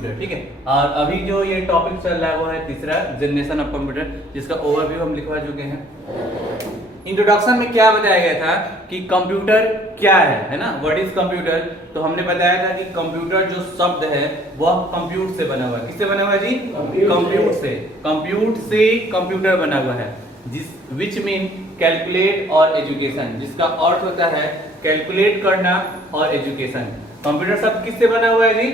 Computer, ठीक है। और अभी जो ये टॉपिक चल रहा है वो है तीसरा जनरेशन ऑफ कंप्यूटर, जिसका ओवरव्यू हम लिखवा चुके हैं। इंट्रोडक्शन में क्या बताया गया था कि कंप्यूटर क्या है ना, व्हाट इज कंप्यूटर। तो हमने बताया था कि कंप्यूटर जो शब्द है वह कंप्यूट से बना हुआ है। किससे बना हुआ है जी? कंप्यूट से। कंप्यूट से कंप्यूटर बना हुआ है, जिस विच मीन कैलकुलेट और एजुकेशन, जिसका अर्थ होता है कैलकुलेट करना और एजुकेशन। कंप्यूटर शब्द किससे बना हुआ है जी?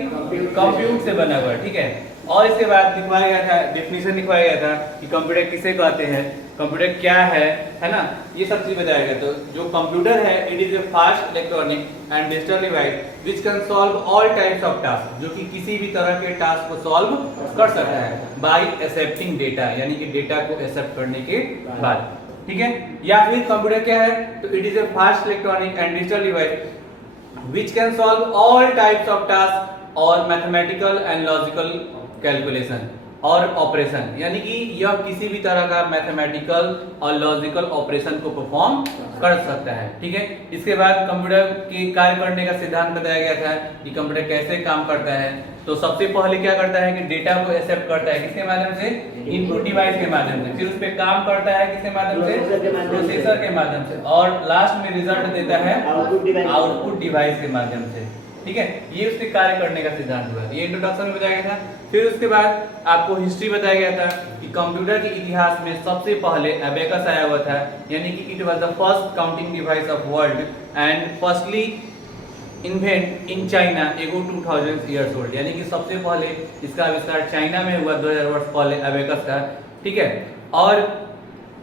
कंप्यूट से बना हुआ है, ठीक है। और इसके बाद लिखवाया गया था, डेफिनेशन लिखवाया गया था कि कंप्यूटर किसे कहते हैं, कंप्यूटर क्या है ना, ये सब चीज बताया गया। तो जो कंप्यूटर है, it is a fast electronic and digital device which can solve all types of task, जो कि किसी भी तरह के टास्क को सॉल्व कर सकता है बाय एक्सेप्टिंग डेटा, यानी कि डेटा को एक्सेप्ट करने के बाद, ठीक है। या फिर कंप्यूटर क्या है, तो it is a fast electronic and digital device which can solve all types of tasks और mathematical and logical calculation और ऑपरेशन, यानी कि यह किसी भी तरह का मैथमेटिकल और लॉजिकल ऑपरेशन को परफॉर्म कर सकता है, ठीक है। इसके बाद कंप्यूटर के कार्य करने का सिद्धांत बताया गया था कि कंप्यूटर कैसे काम करता है। तो सबसे पहले क्या करता है कि डेटा को एक्सेप्ट करता है, किसके माध्यम से? इनपुट डिवाइस के माध्यम से। फिर उस पर काम करता है किसके माध्यम से? प्रोसेसर के माध्यम से। और लास्ट में रिजल्ट देता है आउटपुट डिवाइस के माध्यम से, ठीक है। ये उसके कार्य करने का सिद्धांत हुआ, ये इंट्रोडक्शन में बताया गया था। फिर उसके बाद आपको हिस्ट्री बताया गया था कि कंप्यूटर के इतिहास में सबसे पहले अबेकस आया हुआ था, यानी कि it was the first counting device of world and firstly invent in China एगो 2000 इयर्स ओल्ड, यानी कि सबसे पहले इसका आविष्कार चाइना में हुआ 2000 वर्ष पहले अबेकस का, ठीक है। और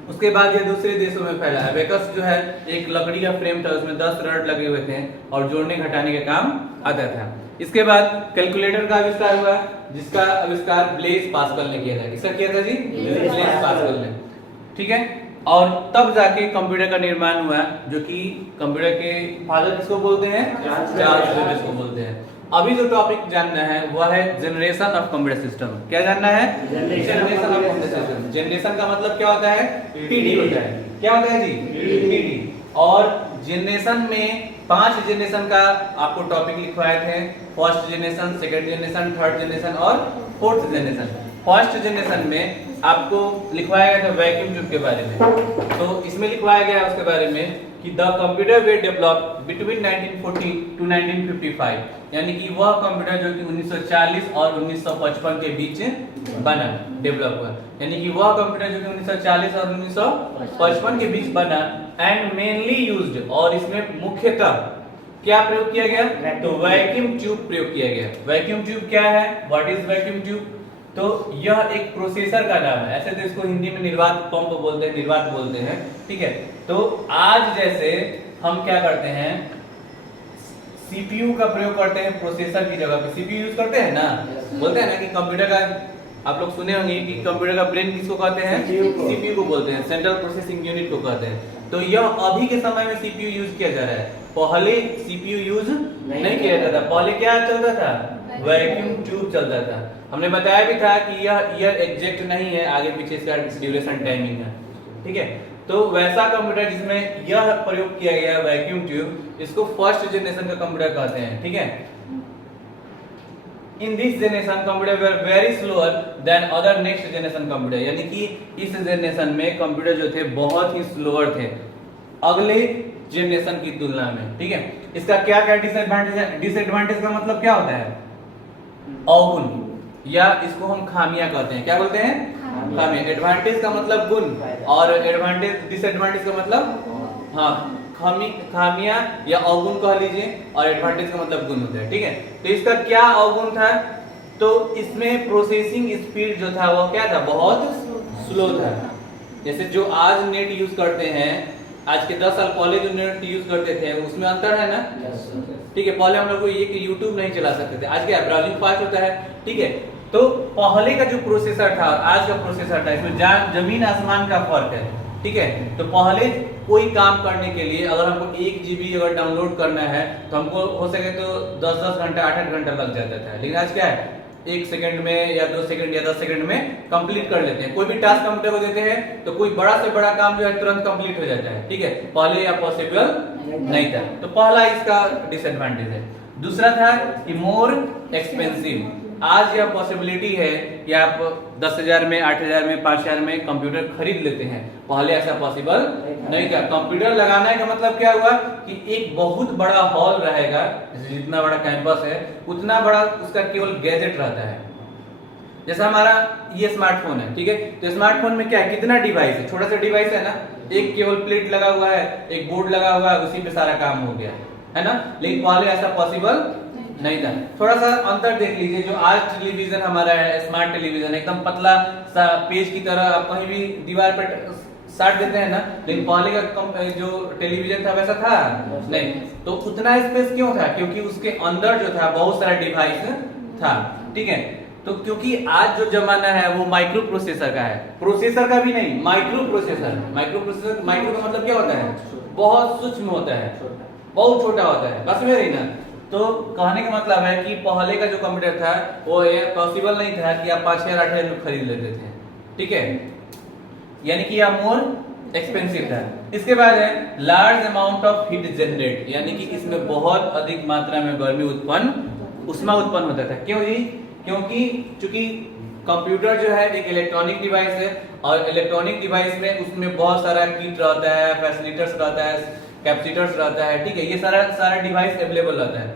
उसके बाद ये दूसरे देशों में फैला। अबेकस जो है एक लकड़ी का फ्रेम था, उसमें 10 रड लगे हुए थे और जोड़ने घटाने के काम आता था। इसके बाद कैलकुलेटर का आविष्कार हुआ, जिसका आविष्कार ब्लेज पास्कल ने किया था। किसका किया था जी? ब्लेज पास्कल ने, ठीक है। और तब जाके कंप्यूटर का निर्माण हुआ, जो कि कंप्यूटर के फादर किसको बोलते हैं? चार्ल्स बेबेज को बोलते हैं। अभी जो टॉपिक जानना है वह है जनरेशन ऑफ कंप्यूटर सिस्टम। क्या जानना है? Generation of computer system. Generation का मतलब क्या होता है? पीढ़ी होता है। क्या होता है जी? पीढ़ी। और जनरेशन में 5 जनरेशन का आपको टॉपिक लिखवाए थे, first generation, second generation, third generation और फोर्थ जनरेशन। फर्स्ट जनरेशन में आपको लिखवाया गया था वैक्यूम ट्यूब के बारे में। तो इसमें लिखवाया गया उसके बारे में कि the computer were develop between 1940 to 1955, यानी कि वह कंप्यूटर जो कि 1940 और 1955 के बीच बना, डेवलप हुआ, यानी कि वह कंप्यूटर जो कि 1940 और 1955 के बीच बना एंड मेनली यूज्ड, और इसमें मुख्यतः क्या प्रयोग किया गया? तो वैक्यूम ट्यूब प्रयोग किया गया। वैक्यूम ट्यूब क्या है? What is vacuum tube? तो यह एक प्रोसेसर का नाम है, ऐसे तो इसको हिंदी में निर्वात पंप बोलते हैं, निर्वात बोलते हैं, ठीक है। तो आज जैसे हम क्या करते हैं, सीपीयू का प्रयोग करते हैं प्रोसेसर की जगह पे। सीपीयू यूज करते हैं ना, बोलते हैं ना कि कंप्यूटर का, आप लोग सुने होंगे कि कंप्यूटर का ब्रेन किसको कहते हैं? सीपीयू को बोलते हैं, सेंट्रल प्रोसेसिंग यूनिट को कहते हैं। तो यह अभी के समय में सीपीयू यूज किया जा रहा है, पहले सीपीयू यूज नहीं किया जाता था। पहले क्या चलता था? वैक्यूम ट्यूब चलता था। हमने बताया भी था कि यह ईयर एग्जैक्ट नहीं है, आगे पीछे इसका ड्यूरेशन टाइमिंग है, ठीक है। तो वैसा कंप्यूटर जिसमें यह प्रयोग किया गया वैक्यूम ट्यूब, इसको फर्स्ट जनरेशन का कंप्यूटर कहते हैं, ठीक है। इन this generation computer were very slower then other next generation computer, यानी कि इस जनरेशन में कंप्यूटर जो थे बहुत ही स्लोअर थे अगले जनरेशन की तुलना में, ठीक है। इसका क्या क्या डिसएडवांटेज है? डिसएडवांटेज का मतलब क्या होता है? अवगुण, या इसको हम खामियां कहते हैं। क्या बोलते हैं? खामियां। एडवांटेज का मतलब गुण और एडवांटेज, डिसएडवांटेज का मतलब खामियां या अवगुण कह लीजिए, और एडवांटेज का मतलब गुण होता है, ठीक है। तो इसका क्या अवगुण था? तो इसमें प्रोसेसिंग स्पीड जो था वो क्या था? बहुत स्लो था। जैसे जो आज नेट यूज करते हैं, आज के 10 साल पहले जो नेट यूज करते थे उसमें अंतर है ना, ठीक है। पहले हम लोग को ये कि यूट्यूब नहीं चला सकते थे, आज क्या ब्राउजिंग फास्ट होता है, ठीक है। तो पहले का जो प्रोसेसर था और आज का प्रोसेसर था, इसमें जमीन आसमान का फर्क है, ठीक है। तो पहले कोई काम करने के लिए अगर हमको 1 GB अगर डाउनलोड करना है तो हमको हो सके तो 10-10 घंटा 8-8 घंटा लग जाता था, लेकिन आज क्या है? 1 सेकंड में या 2 सेकंड या 10 सेकंड में कंप्लीट कर लेते हैं। कोई भी टास्क कंप्यूटर को देते हैं तो कोई बड़ा से बड़ा काम जो है तुरंत कंप्लीट हो जाता है, ठीक है। पहले या पॉसिबल नहीं था। तो पहला इसका डिसएडवांटेज है। दूसरा था कि मोर एक्सपेंसिव, आज यह पॉसिबिलिटी है कि आप 10,000 में, 8,000 में, 5,000 में कंप्यूटर खरीद लेते हैं। पहले ऐसा पॉसिबल नहीं था। कंप्यूटर लगाने का मतलब क्या हुआ कि एक बहुत बड़ा हॉल रहेगा, जितना बड़ा कैंपस है उतना बड़ा उसका केवल गैजेट रहता है। जैसा हमारा ये स्मार्टफोन है, ठीक है, तो स्मार्टफोन में क्या है, कितना डिवाइस है, छोटा सा डिवाइस है ना, एक केबल प्लेट लगा हुआ है, एक बोर्ड लगा हुआ है, उसी पे सारा काम हो गया है ना। लेकिन पहले ऐसा पॉसिबल नहीं था। थोड़ा सा अंतर देख लीजिए, जो आज टेलीविजन हमारा है, स्मार्ट टेलीविजन, एकदम पतला सा पेज की तरह आप कहीं भी दीवार पर साट देते हैं ना, लेकिन पहले का जो टेलीविजन था वैसा था नहीं। तो उतना स्पेस क्यों था, क्योंकि उसके अंदर जो था बहुत सारा डिवाइस था, ठीक है। तो क्योंकि आज जो जमाना है वो माइक्रो प्रोसेसर का है, प्रोसेसर का भी नहीं, micro processor. Micro processor, micro का मतलब क्या होता है, बहुत सूक्ष्म होता है, बहुत छोटा होता है, बस में रही ना। तो कहने का मतलब है कि पहले का जो कंप्यूटर था वो ये पॉसिबल नहीं था कि आप 5,000 8,000 में खरीद लेते थे, ठीक है, यानी कि यह मोर एक्सपेंसिव था। इसके बाद है large amount of heat generate, यानी कि इसमें बहुत अधिक मात्रा में गर्मी उत्पन्न, उष्मा उत्पन्न होता था। क्यों जी, क्योंकि चूंकि कंप्यूटर जो है एक इलेक्ट्रॉनिक डिवाइस है, और इलेक्ट्रॉनिक डिवाइस में उसमें बहुत सारा कीट रहता है, फैसिलिटर्स रहता है, कैपेसिटर्स रहता है, ठीक है, ये सारा डिवाइस अवेलेबल रहता है,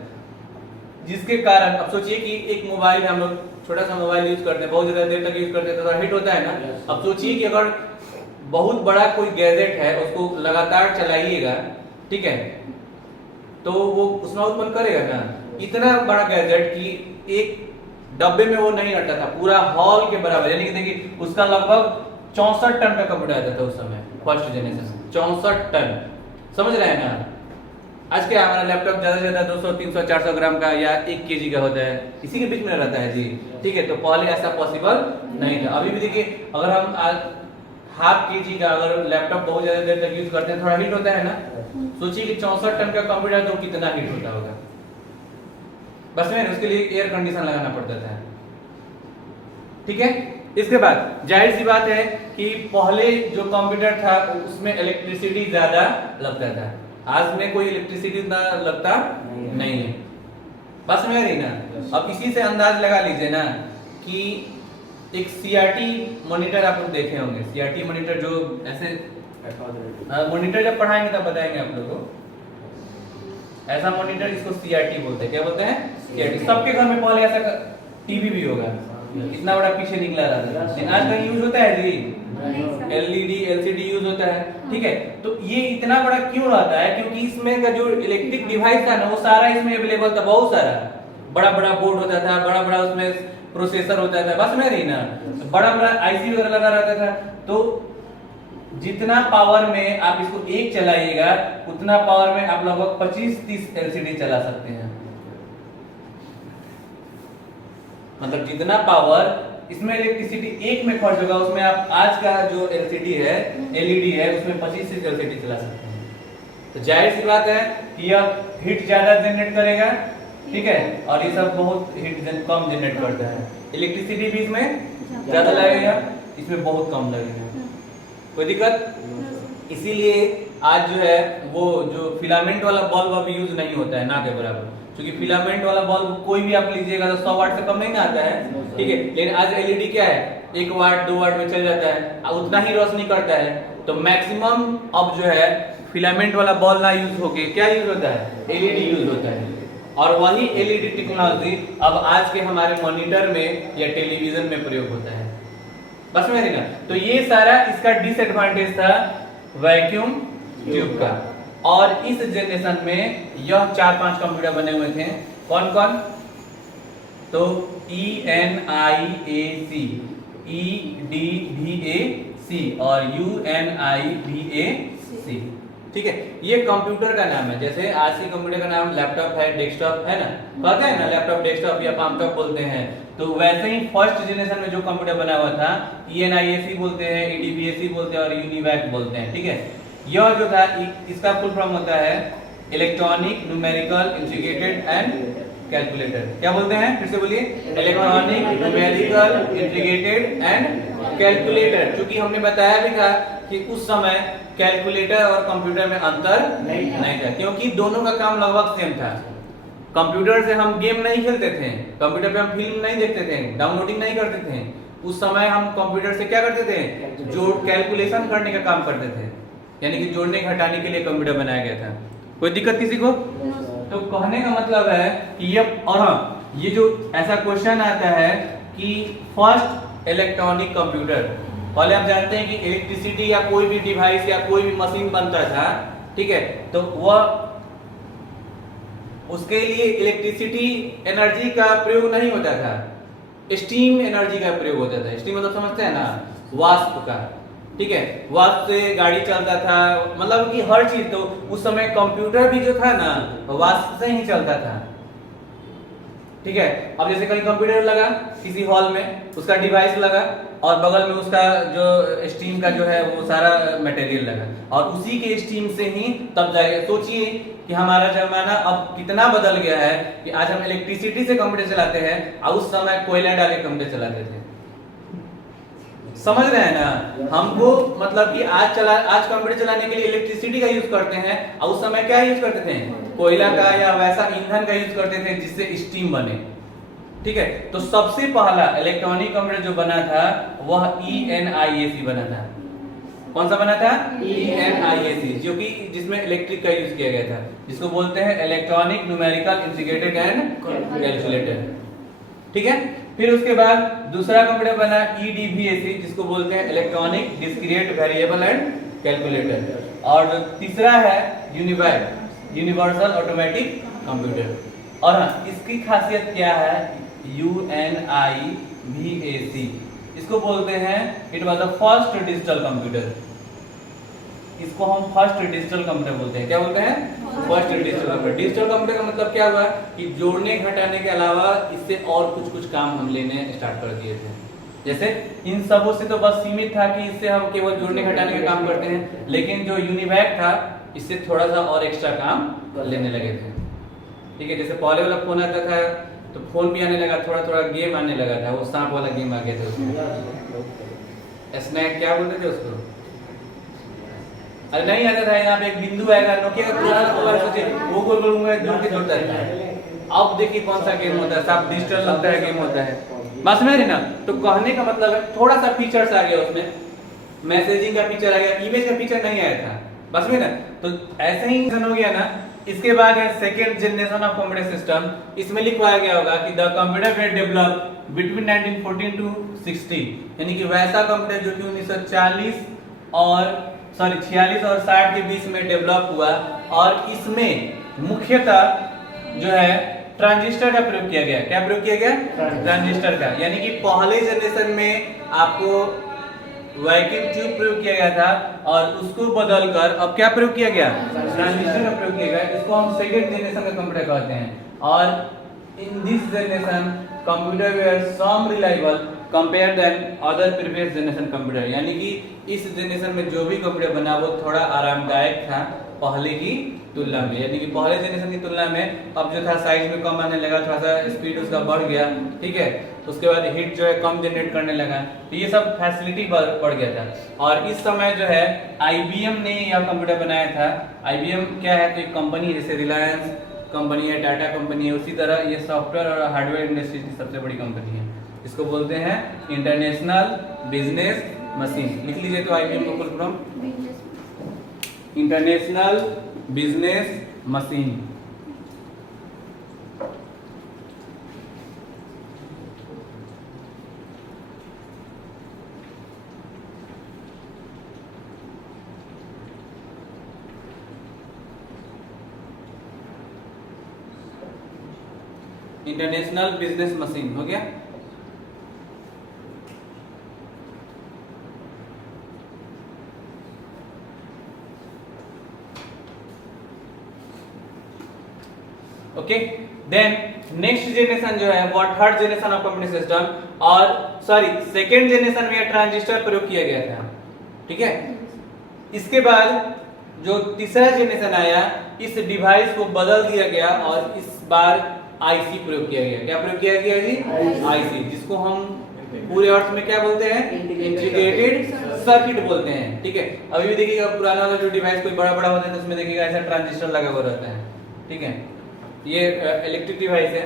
जिसके कारण अब सोचिए कि एक मोबाइल हम लोग छोटा सा मोबाइल यूज करते हैं, बहुत ज्यादा देर तक यूज करते हैं तो हीट होता है ना। अब सोचिए कि अगर बहुत बड़ा कोई गैजेट है, उसको लगातार चलाइएगा, ठीक है, तो वो उष्मा उत्पन्न करेगा ना। इतना बड़ा गैजेट कि एक डब्बे में वो नहीं रखता था, पूरा हॉल के बराबर, यानी कि देखिए उसका लगभग 64 टन का कंप्यूटर आता था उस समय, फर्स्ट जनरेशन 64 टन, समझ रहे हैं ना। आज क्या हमारा लैपटॉप ज्यादा से ज्यादा 200, 300, 400 ग्राम का या 1 kg का होता है, इसी के बीच में रहता है जी, ठीक है। तो पहले ऐसा पॉसिबल नहीं था। अभी भी देखिए, अगर हम आज ½ kg का अगर लैपटॉप बहुत ज्यादा देर तक यूज करते हैं, थोड़ा हीट होता है ना। सोचिए कि 64 टन का कंप्यूटर तो कितना हीट होता होगा, बस में उसके लिए एयर कंडीशन लगाना पड़ता था, ठीक है। इसके बाद जाहिर सी बात है कि पहले जो कंप्यूटर था उसमें इलेक्ट्रिसिटी ज्यादा लगता था, आज में कोई इलेक्ट्रिसिटी इतना लगता नहीं है, बस में रही ना। अब इसी से अंदाज लगा लीजिए ना कि एक सीआरटी मॉनिटर आप लोग देखे होंगे, सीआरटी मॉनिटर जो ऐसे मॉनिटर जब पढ़ाएंगे तब बताएंगे आप लोगों को, ऐसा मॉनिटर, इसको सीआरटी बोलते हैं। क्या बोलते हैं, सीआरटी। सबके घर में पहले ऐसा टीवी भी होगा, इतना बड़ा पीछे निकला रहता है, आज कहीं यूज होता है जी, एलईडी एलसीडी यूज होता है, ठीक है। तो ये इतना बड़ा क्यों रहता है, क्योंकि इसमें का जो इलेक्ट्रिक डिवाइस था ना वो सारा इसमें अवेलेबल था, बहुत सारा बड़ा बड़ा बोर्ड होता था, बड़ा बड़ा उसमें प्रोसेसर होता था, बस में रही ना, बड़ा बड़ा आईसी वगैरह लगा रहता था। तो जितना पावर में आप इसको एक चलाइएगा उतना पावर में आप लगभग 25-30 एलसीडी चला सकते हैं। मतलब जितना पावर इसमें इलेक्ट्रिसिटी एक में खर्च होगा, उसमें आप आज का जो एलसीडी है, एलईडी है, उसमें 25 एलसीडी चला सकते हैं। तो जाहिर सी बात है कि यह हीट ज्यादा जनरेट करेगा, ठीक है, और ये सब बहुत हीट कम जनरेट करता है। इलेक्ट्रिसिटी भी इसमें ज्यादा लगेगा, इसमें बहुत कम लगेगा, कोई दिक्कत। इसीलिए आज जो है वो जो फिलामेंट वाला बल्ब अब यूज नहीं होता है ना के बराबर, क्योंकि फिलामेंट वाला बल्ब कोई भी आप लीजिएगा तो 100 वाट से कम नहीं ना आता है, ठीक है। लेकिन आज एलईडी क्या है, 1 वाट 2 वाट में चल जाता है, उतना ही रोशनी करता है। तो मैक्सिमम अब जो है फिलामेंट वाला बल्ब ना यूज होके क्या यूज होता है, एलईडी यूज होता है। और वही एलईडी टेक्नोलॉजी अब आज के हमारे मॉनिटर में या टेलीविजन में प्रयोग होता है, बस में ना। तो ये सारा इसका डिसएडवांटेज था वैक्यूम ट्यूब का। और इस जनरेशन में यह 4-5 कंप्यूटर बने हुए थे, कौन कौन, तो ENIAC, EDVAC और UNIVAC, ठीक है। ये कंप्यूटर का नाम है, जैसे आज के कंप्यूटर का नाम लैपटॉप है, डेस्कटॉप है ना, कहते हैं ना लैपटॉप, डेस्कटॉप या पामटॉप बोलते हैं। तो वैसे ही फर्स्ट जनरेशन में जो कंप्यूटर बना हुआ था ENIAC बोलते हैं, EDVAC बोलते हैं और UNIVAC बोलते हैं, ठीक है। यह जो था इसका फुल फॉर्म होता है electronic numerical integrated and calculator. क्या बोलते हैं, फिर से बोलिए, electronic numerical integrated and calculator. क्योंकि हमने बताया भी था कि उस समय कैलकुलेटर और कंप्यूटर में अंतर नहीं था, क्योंकि दोनों का काम लगभग सेम था। कंप्यूटर से हम गेम नहीं खेलते थे, कंप्यूटर पे हम फिल्म नहीं देखते थे, डाउनलोडिंग नहीं करते थे। उस समय हम कंप्यूटर से क्या करते थे, जोड़ कैलकुलेशन करने का काम करते थे, यानी कि जोड़ने घटाने के लिए कंप्यूटर बनाया गया था। कोई दिक्कत किसी को? तो कहने का मतलब है कि ये, और हाँ, ये जो ऐसा क्वेश्चन आता है कि फर्स्ट इलेक्ट्रॉनिक कंप्यूटर, पहले आप जानते हैं कि इलेक्ट्रिसिटी या कोई भी डिवाइस या कोई भी मशीन बनता था, ठीक है, तो वह उसके लिए इलेक्ट्रिसिटी एनर्जी का प्रयोग नहीं होता था, स्टीम एनर्जी का प्रयोग होता था। स्टीम मतलब समझते हैं ना, वाष्प का, ठीक है, वाष्प से गाड़ी चलता था, मतलब कि हर चीज। तो उस समय कंप्यूटर भी जो था ना वाष्प से ही चलता था, ठीक है। अब जैसे कहीं कंप्यूटर लगा किसी हॉल में, उसका डिवाइस लगा और बगल में उसका जो स्टीम का जो है वो सारा मटेरियल लगा, और उसी के स्टीम से ही तब जाएगा। सोचिए कि हमारा जमाना अब कितना बदल गया है कि आज हम इलेक्ट्रिसिटी से कंप्यूटर चलाते हैं और उस समय कोयला डाल के कंप्यूटर चलाते थे। समझ रहे हैं ना हमको, मतलब कि आज कंप्यूटर चलाने के लिए इलेक्ट्रिसिटी का यूज करते हैं, और उस समय क्या यूज करते थे, कोयला का या वैसा ईंधन का यूज करते थे जिससे स्टीम बने, ठीक है। तो सबसे पहला इलेक्ट्रॉनिक कंप्यूटर जो बना था वह ENIAC बना था। कौन सा बना था? ENIAC, जो कि जिसमें इलेक्ट्रिक का यूज किया गया था, जिसको बोलते हैं electronic numerical integrated and calculator, ठीक है। फिर उसके बाद दूसरा कंप्यूटर बना EDVAC, जिसको बोलते हैं electronic discrete variable and calculator, और जो तीसरा है यूनिवर्सल ऑटोमेटिक कंप्यूटर। और हाँ, इसकी खासियत क्या है, UNIVAC, इसको बोलते हैं it was the first digital computer. इसको हम फर्स्ट डिजिटल कंप्यूटर बोलते हैं। क्या बोलते हैं? First digital computer. Digital computer का मतलब क्या हुआ कि जोड़ने घटाने के अलावा इससे और कुछ काम हम लेने स्टार्ट कर दिए थे। जैसे इन सबों से तो बस सीमित था कि इससे हम केवल जोड़ने घटाने का काम करते हैं, लेकिन जो यूनिवैक था इससे थोड़ा सा और एक्स्ट्रा काम लेने लगे थे, ठीक है। जैसे पहले वाला फोन आता था तो फोन भी आने लगा, थोड़ा थोड़ा गेम आने लगा था, वो सांप वाला गेम आ गया था उसमें, स्नैक क्या बोलते थे उसको, अरे नहीं आता था। यहाँ पे एक बिंदु आएगा, नोकिया का पुराना मोबाइल, सोचिए वो गोल गोल घूमेगा, जोड़ के जोड़ता था। अब देखिए कौन सा गेम होता है, सब डिजिटल लगता है गेम होता है, बस में ना। तो कहने का मतलब है थोड़ा सा फीचर्स आ गया उसमें, मैसेजिंग का फीचर आ गया, इमेज का फीचर नहीं आया था, बस में ना। तो ऐसे ही हो गया ना। इसके बाद है second generation of computer system. इसमें लिखवाया गया होगा कि the computer were develop between 1914 to 60, यानी कि वैसा कंप्यूटर जो कि 1946 और 60 के बीच में डेवलप हुआ, और इसमें मुख्यतः जो है ट्रांजिस्टर का प्रयोग किया गया। क्या प्रयोग किया गया? ट्रांजिस्टर का, यानी कि पहले जनरेशन में आपको वैक्यूम ट्यूब प्रयोग किया गया था, और उसको बदलकर अब क्या प्रयोग किया गया? ट्रांजिस्टर का प्रयोग किया गया। इसको हम सेकेंड जनरेशन का कंप्यूटर कहते हैं। और in this generation computer were some reliable compare than other previous generation computer, यानी कि इस जनरेशन में जो भी कंप्यूटर बना वो थोड़ा आरामदायक था पहले की तुलना में, यानी कि पहले जनरेशन की तुलना में अब जो था साइज में कम आने लगा, थोड़ा सा स्पीड उसका बढ़ गया, ठीक है। उसके बाद हीट जो है कम जनरेट करने लगा, तो ये सब फैसिलिटी बढ़ गया था। और इस समय जो है IBM ने यह कंप्यूटर बनाया था। IBM क्या है? तो एक कंपनी, जैसे रिलायंस कंपनी है, टाटा कंपनी है, उसी तरह ये सॉफ्टवेयर और हार्डवेयर इंडस्ट्री की सबसे बड़ी कंपनी है। इसको बोलते हैं इंटरनेशनल बिजनेस मशीन। लिख लीजिए तो IBM को full form international business machine. International business machine हो गया। ओके, देन नेक्स्ट जनरेशन जो है वो third generation of computer system, और सेकेंड जनरेशन में ट्रांजिस्टर प्रयोग किया गया था, ठीक है। इसके बाद जो तीसरा जनरेशन आया, इस डिवाइस को बदल दिया गया और इस बार IC प्रयोग किया गया। क्या प्रयोग किया गया जी? IC, जिसको हम पूरे अर्थ में क्या बोलते हैं? इंटीग्रेटेड सर्किट बोलते हैं, ठीक है। अभी भी देखिएगा पुराना वाला जो डिवाइस कोई बड़ा बड़ा होता है तो उसमें देखिएगा ऐसा ट्रांजिस्टर लगा हुआ रहता है, ठीक है। ये इलेक्ट्रिक डिवाइस है।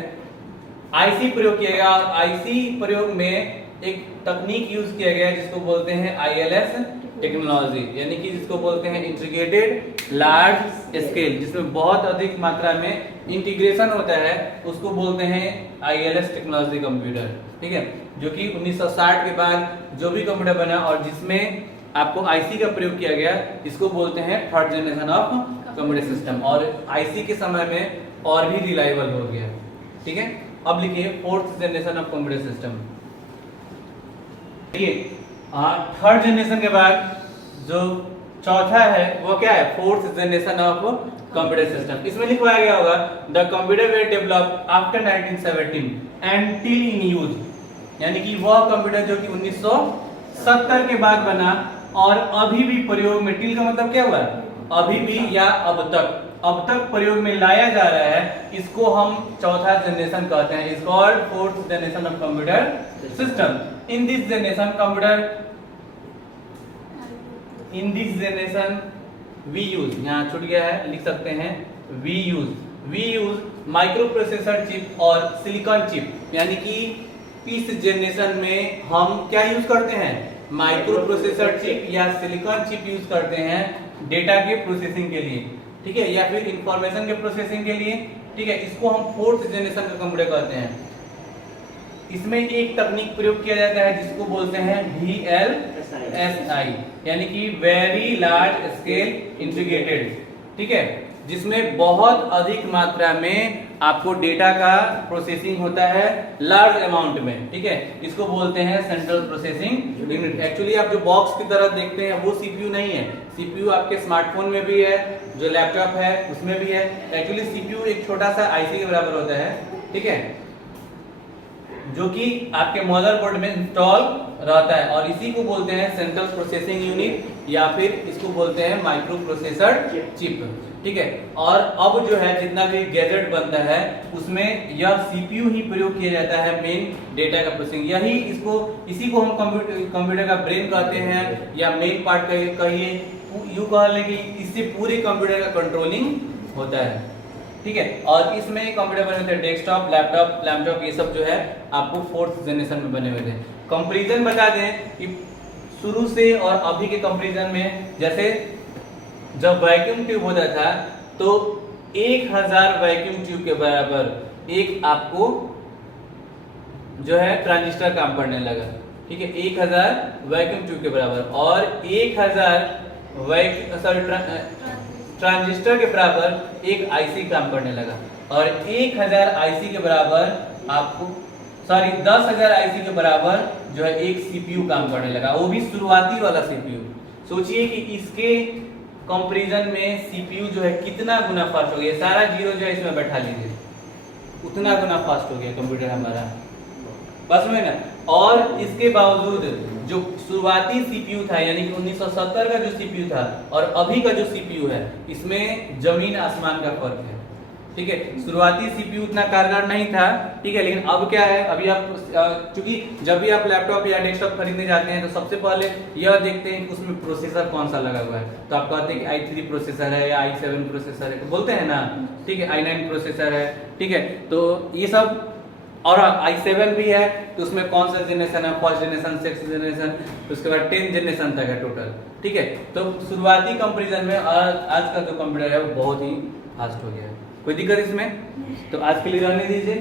आईसी प्रयोग किया गया और आईसी प्रयोग में एक तकनीक यूज किया गया जिसको बोलते हैं आईएलएस टेक्नोलॉजी, यानी कि जिसको बोलते हैं इंटीग्रेटेड लार्ज स्केल, जिसमें बहुत अधिक मात्रा में इंटीग्रेशन होता है, उसको बोलते हैं आईएलएस टेक्नोलॉजी कंप्यूटर। ठीक है, जो कि 1960 के बाद जो भी कंप्यूटर बना और जिसमें आपको आईसी का प्रयोग किया गया, इसको बोलते हैं third generation of computer system. और आईसी के समय में और भी रिलायबल हो गया। ठीक है, अब लिखिए fourth generation of computer system. देखिए थर्ड जनरेशन के बाद जो चौथा है वो क्या है, fourth generation of computer system. इसमें लिखवाया गया होगा the computer were develop after 1917 and till in use, यानी कि वह कंप्यूटर जो कि 1970 के बाद बना और अभी भी प्रयोग में, टिल का मतलब क्या हुआ, अभी भी या अब तक प्रयोग में लाया जा रहा है, इसको हम चौथा जनरेशन कहते हैं। Is called fourth generation of computer system. In this generation we use, यहाँ छूट गया है, लिख सकते हैं we use microprocessor chip और सिलिकॉन चिप, यानी कि इस जनरेशन में हम क्या यूज करते हैं, माइक्रो प्रोसेसर चिप या सिलिकॉन चिप यूज करते हैं डेटा के प्रोसेसिंग के लिए। ठीक है, या फिर इंफॉर्मेशन के प्रोसेसिंग के लिए। ठीक है, इसको हम फोर्थ जनरेशन का कंप्यूटर कहते हैं। इसमें एक तकनीक प्रयोग किया जाता है जिसको बोलते हैं VLSI, यानी कि वेरी लार्ज स्केल इंटीग्रेटेड। ठीक है, जिसमें बहुत अधिक मात्रा में आपको डेटा का प्रोसेसिंग होता है लार्ज अमाउंट में। ठीक है, इसको बोलते हैं सेंट्रल प्रोसेसिंग यूनिट। एक्चुअली आप जो बॉक्स की तरह देखते हैं वो सीपीयू नहीं है। सीपीयू आपके स्मार्टफोन में भी है, जो लैपटॉप है उसमें भी है। एक्चुअली सीपीयू एक छोटा सा आईसी के बराबर होता है। ठीक है, जो कि आपके मदरबोर्ड में इंस्टॉल रहता है और इसी को बोलते हैं सेंट्रल प्रोसेसिंग यूनिट या फिर इसको बोलते हैं माइक्रो प्रोसेसर चिप। ठीक है, और अब जो है जितना भी गैजेट बनता है उसमें यह सीपीयू ही प्रयोग किया जाता है मेन डेटा का प्रोसेसिंग। इसी को हम कंप्यूटर का ब्रेन कहते हैं या मेन पार्ट कहिए, यूं कह लें कि इससे पूरे कंप्यूटर का कंट्रोलिंग होता है। ठीक है, और इसमें कंप्यूटर बने थे डेस्कटॉप, लैपटॉप, ये सब जो है आपको फोर्थ जनरेशन में बने हुए थे। कंपैरिजन बता दें कि शुरू से और अभी के कंपैरिजन में, जैसे जब वैक्यूम ट्यूब होता था तो 1000 वैक्यूम ट्यूब के बराबर एक आपको जो है ट्रांजिस्टर काम करने लगा। ठीक है, 1000 वैक्यूम ट्यूब के बराबर और 1000 ट्रांजिस्टर के बराबर एक आईसी काम करने लगा और 1000 आईसी के बराबर आपको 10,000 आईसी के बराबर जो है एक सीपीयू काम करने लगा, वो भी शुरुआती वाला सीपीयू। सोचिए कि इसके कंपैरिजन में सीपीयू जो है कितना गुना फास्ट हो गया, सारा जीरो जो है इसमें बैठा लीजिए, उतना गुना फास्ट हो गया कंप्यूटर हमारा, बस में ना। और इसके बावजूद जो शुरुआती सीपीयू था, यानी कि 1970 का जो सीपीयू था और अभी का जो सीपीयू है, इसमें जमीन आसमान का फर्क है। ठीक है, शुरुआती सीपीयू उतना कारगर नहीं था। ठीक है, लेकिन अब क्या है, अभी आप चूंकि जब भी आप लैपटॉप या डेस्कटॉप खरीदने जाते हैं तो सबसे पहले यह देखते हैं कि उसमें प्रोसेसर कौन सा लगा हुआ है। तो आप कहते हैं कि i3 प्रोसेसर है या i7 प्रोसेसर है, तो बोलते हैं ना। ठीक है, i9 प्रोसेसर है। ठीक है, तो ये सब, और i7 भी है तो उसमें कौन सा जनरेशन है, फर्स्ट जनरेशन, सिक्स्थ जनरेशन, उसके बाद 10th जनरेशन तक है टोटल। ठीक है, तो शुरुआती कंपैरिजन में आज का जो कंप्यूटर है वो बहुत ही फास्ट हो गया है। कोई दिक्कत इसमें? तो आज के लिए रहने दीजिए।